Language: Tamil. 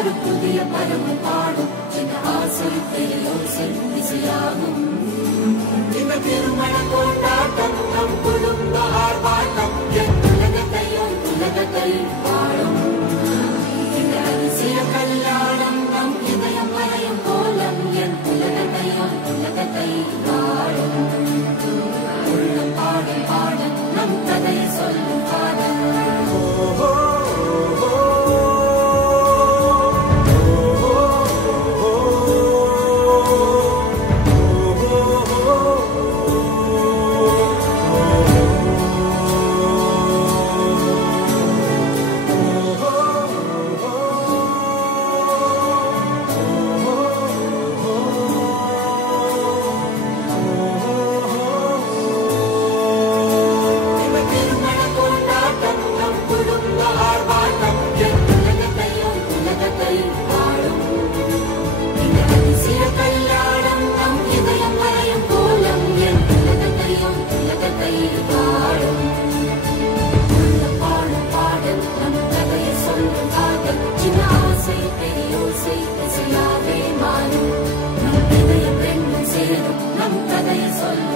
ஒரு புதிய பருவம் பாடும் என் ஆசை பெரியோசை இசையாகும். இந்த திருமண கொண்டாட்டம் நம் குடும்ப ஆர்ப்பாட்டம் என் உலகத்தை வாழும். இந்த அதிசய கல்யாணம் நம் இதயம் வரையும் கோலம் என் உலகத்தை வாழும். உள்ளம் பாடும் பாடல் நம் கதையை சொல்லும் காதல். நம் கதையை சொல்லும்.